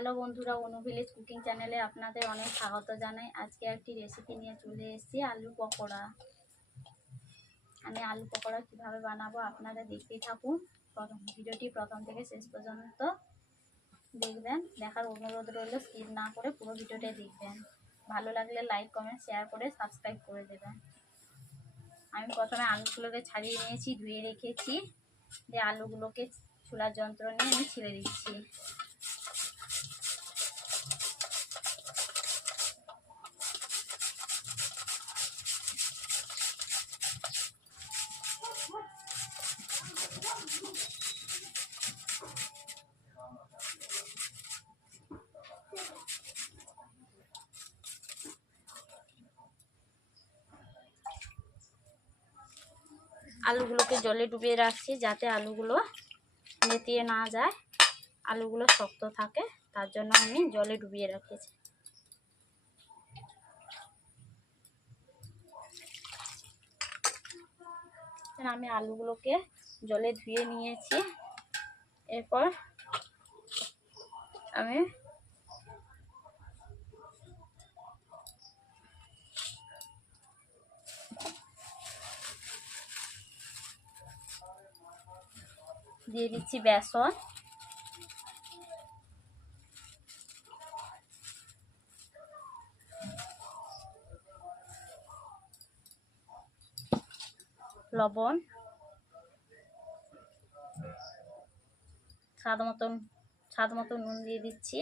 Hello বন্ধুরা, অনু village cooking চ্যানেলে আপনাদের অনেক স্বাগত জানাই। আজকে একটি রেসিপি নিয়ে চলে এসেছি, আলু পকোড়া। আমি আলু পকোড়া কীভাবে বানাবো আপনারা দেখতেই থাকুন। প্রথম ভিডিওটি প্রথম থেকে শেষ পর্যন্ত দেখবেন। দেখার অনুরোধ রইল স্কিপ না করে পুরো ভিডিওটাই দেখবেন। ভালো লাগলে লাইক কমেন্ট শেয়ার করে সাবস্ক্রাইব করে দেবেন। আমি প্রথমে আলুগুলোকে ছাড়িয়ে নিয়েছি, ধুয়ে রেখেছি। দিয়ে আলুগুলোকে চুলার যন্ত্র নিয়ে আমি ছেড়ে দিচ্ছি। আলুগুলোকে জলে ডুবিয়ে রাখছি যাতে আলুগুলো নেতিয়ে না যায়। আলুগুলো শক্ত থাকে, তার জন্য আমি জলে ডুবিয়ে রেখেছি। আমি আলুগুলোকে জলে ধুয়ে নিয়েছি। এরপর আমি দিয়ে দিচ্ছি বেসন। লবণ। স্বাদ মতন স্বাদ মতো নুন দিয়ে দিচ্ছি।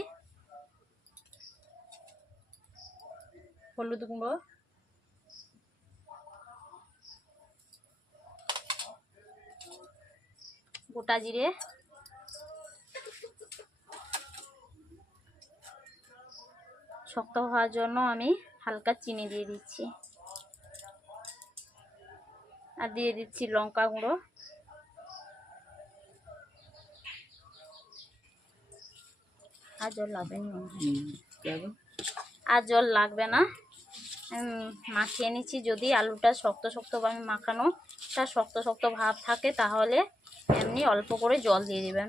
হলুদ গুঁড়ো। গোটা জিরে। শক্ত হওয়ার জন্য আমি হালকা চিনি দিয়ে দিচ্ছি। আর দিয়ে দিচ্ছি লঙ্কা গুঁড়ো। আর জল লাগবে না। আর জল লাগবে না। মাখিয়ে নিচ্ছি। যদি আলুটা শক্ত শক্তভাবে মাখানোটা শক্ত শক্ত ভাব থাকে তাহলে এমনি অল্প করে জল দিয়ে দেবেন।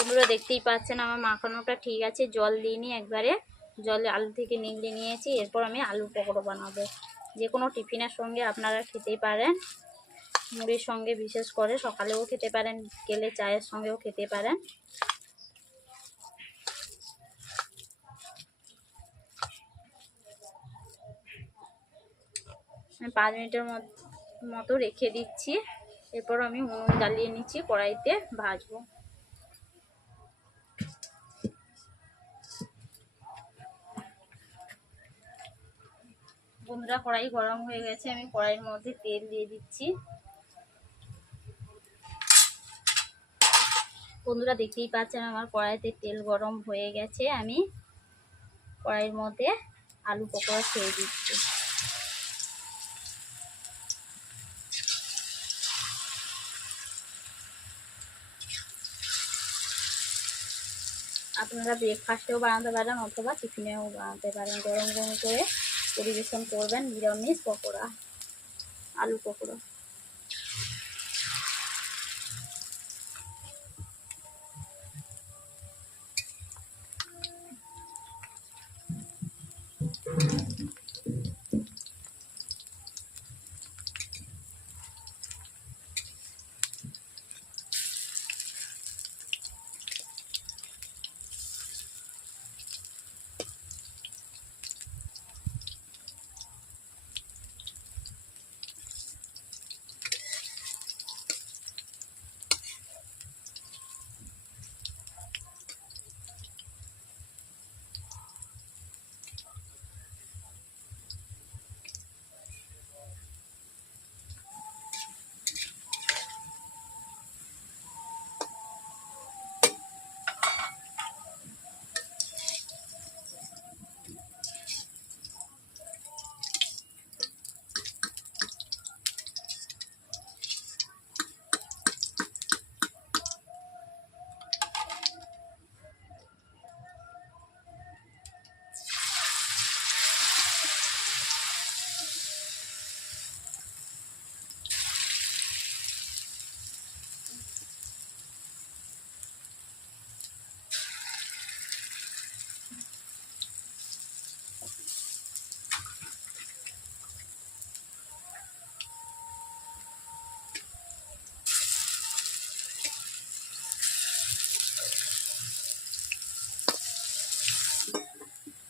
এগুলো দেখতেই পাচ্ছেন আমার মাখানোটা ঠিক আছে, জল দিইনি একবারে জলে আলু থেকে নিগড়ে নিয়েছি, এরপর আমি আলু পকোড়ো বানাবো। যে কোনো টিফিনের সঙ্গে আপনারা খেতেই পারেন, মুড়ির সঙ্গে বিশেষ করে সকালেও খেতে পারেন, গেলে চায়ের সঙ্গেও খেতে পারেন। পাঁচ মিনিটের মতো রেখে দিচ্ছি। এরপর আমি উনুন জ্বালিয়ে নিচ্ছি, কড়াইতে ভাজবো। বন্ধুরা, কড়াই গরম হয়ে গেছে, আমি কড়াইয়ের মধ্যে তেল দিয়ে দিচ্ছি। বন্ধুরা, দেখতেই পাচ্ছেন আমার কড়াইতে তেল গরম হয়ে গেছে। আমি কড়াইয়ের মধ্যে আলু পকোড়া ছেড়ে দিচ্ছি। আপনারা ব্রেকফাস্টেও বানাতে পারেন অথবা টিফিনেও বানাতে পারেন গরম গরম করে পরিবেশন করবেন নিরামিষ পকোড়া, আলু পকোড়া।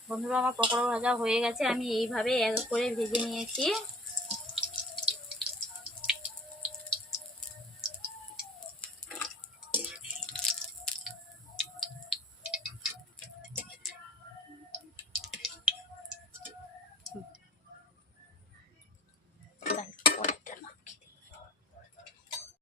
বন্ধুরা আমার পকোড়া ভাজা হয়ে গেছে। আমি এইভাবে এক করে ভেজে নিয়েছি।